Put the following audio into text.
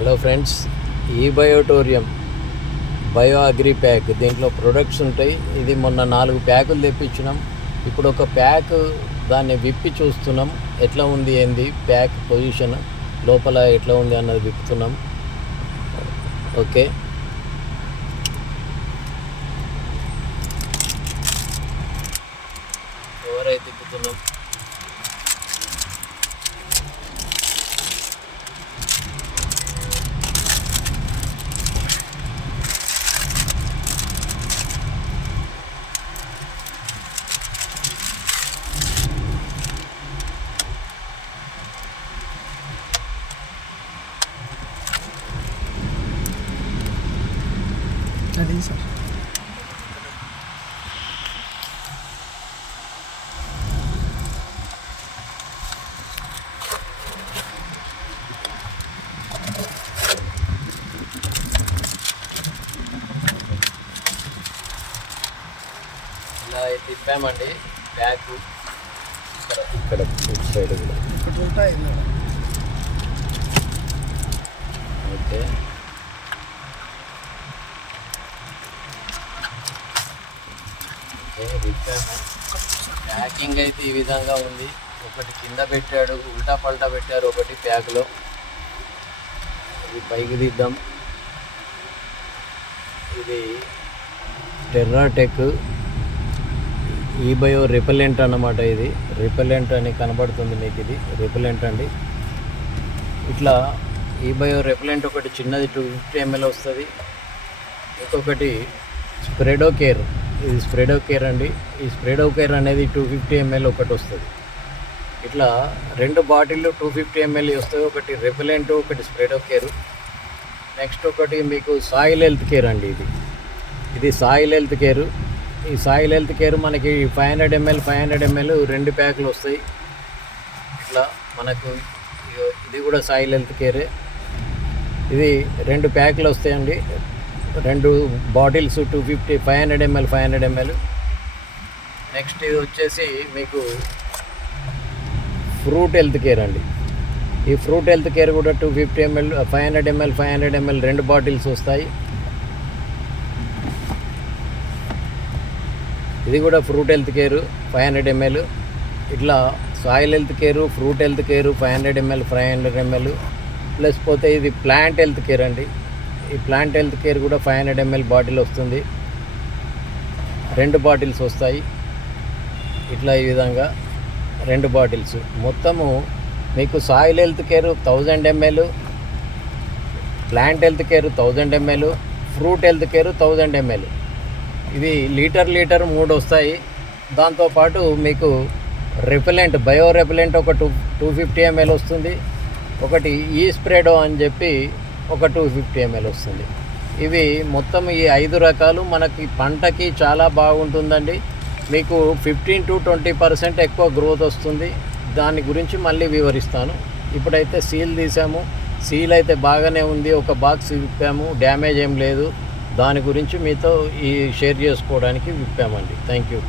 Hello friends ఈ బయోటోరియం bio agri pack దీంట్లో ప్రొడక్ట్స్ ఉంటాయి. ఇది మొన్న నాలుగు ప్యాకులు తెప్పించినాం. ఇప్పుడు ఒక ప్యాక్ దాన్ని విప్పి చూస్తున్నాం. ఎట్లా ఉంది ఏంది? ప్యాక్ పొజిషన్ లోపల ఎట్లా ఉంది అన్నది విప్పుతున్నాం. ఓకే. ఎవరైతే తిప్పుతున్నాం. అది సార్ ఇలా తిప్పామండి బ్యాగ్ ఇక్కడ ఇక్కడ ఇటు సైడ్ కూడా ఒకటి ఉంటాయి ఇందులో. ఓకే ఓకే ప్యాకింగ్ అయితే ఈ విధంగా ఉంది. ఒకటి కింద పెట్టాడు ఉల్టా పల్టా పెట్టారు ఒకటి ప్యాక్లో. ఇది పైకి దిద్దాం. ఇది టెర్రాటెక్ ఈ బయో రిపెలెంట్ అన్నమాట ఇది. రిపెలెంట్ అని కనబడుతుంది మీకు ఇది. రిపెలెంట్ అండి. ఇట్లా ఈ బయో రిపెలెంట్ ఒకటి చిన్నది టూ ఫిఫ్టీ ఎంఎల్ వస్తుంది. ఇంకొకటి స్ప్రెడో కేర్ ఇది స్ప్రెడో కేర్ అండి. ఈ స్ప్రెడో కేర్ అనేది టూ ఫిఫ్టీ ఎంఎల్ ఒకటి వస్తుంది. ఇట్లా రెండు బాటిల్లు టూ ఫిఫ్టీ ఎంఎల్ వస్తాయి ఒకటి రిపెలెంట్ ఒకటి స్ప్రెడో కేర్. నెక్స్ట్ ఒకటి మీకు సాయిల్ హెల్త్ కేర్ అండి ఇది. ఇది సాయిల్ హెల్త్ కేర్. ఈ సాయిల్ హెల్త్ కేర్ మనకి five hundred ML five hundred ML రెండు ప్యాకులు వస్తాయి. ఇట్లా మనకు ఇది కూడా సాయిల్ హెల్త్ కేరే. ఇది రెండు ప్యాకులు వస్తాయండి. రెండు bottles two fifty five hundred ML five hundred ML next ఇది వచ్చేసి మీకు ఫ్రూట్ హెల్త్ కేర్ అండి. ఈ ఫ్రూట్ హెల్త్ కేర్ కూడా two fifty ML five hundred ML five hundred ML రెండు బాటిల్స్ వస్తాయి. ఇది కూడా fruit health care five hundred ML ఇట్లా soil health care fruit health care five hundred ML five hundred ML plus పోతే ఇది plant health care అండి. ఈ plant health care కూడా ఫైవ్ హండ్రెడ్ ఎంఎల్ బాటిల్ వస్తుంది. రెండు బాటిల్స్ వస్తాయి. ఇట్లా ఈ విధంగా రెండు బాటిల్స్ మొత్తము మీకు soil health care thousand ML plant health care thousand ML fruit health care thousand ML ఇది లీటర్ లీటర్ మూడు వస్తాయి. దాంతోపాటు మీకు రెపెలెంట్ బయో రెపెలెంట్ ఒక టూ టూ ఫిఫ్టీ ఎంఎల్ వస్తుంది. ఒకటి ఈ స్ప్రెడో అని చెప్పి ఒక టూ ఫిఫ్టీ ఎంఎల్ వస్తుంది. ఇవి మొత్తం ఈ ఐదు రకాలు మనకి పంటకి చాలా బాగుంటుందండి. మీకు ఫిఫ్టీన్ టు ట్వంటీ పర్సెంట్ ఎక్కువ గ్రోత్ వస్తుంది. దాని గురించి మళ్ళీ వివరిస్తాను. ఇప్పుడైతే సీల్ తీసాము. సీల్ అయితే బాగానే ఉంది. ఒక బాక్స్ విప్పాము. డ్యామేజ్ ఏం లేదు. దాని గురించి మీతో ఈ షేర్ చేసుకోవడానికి విప్పామండి. Thank you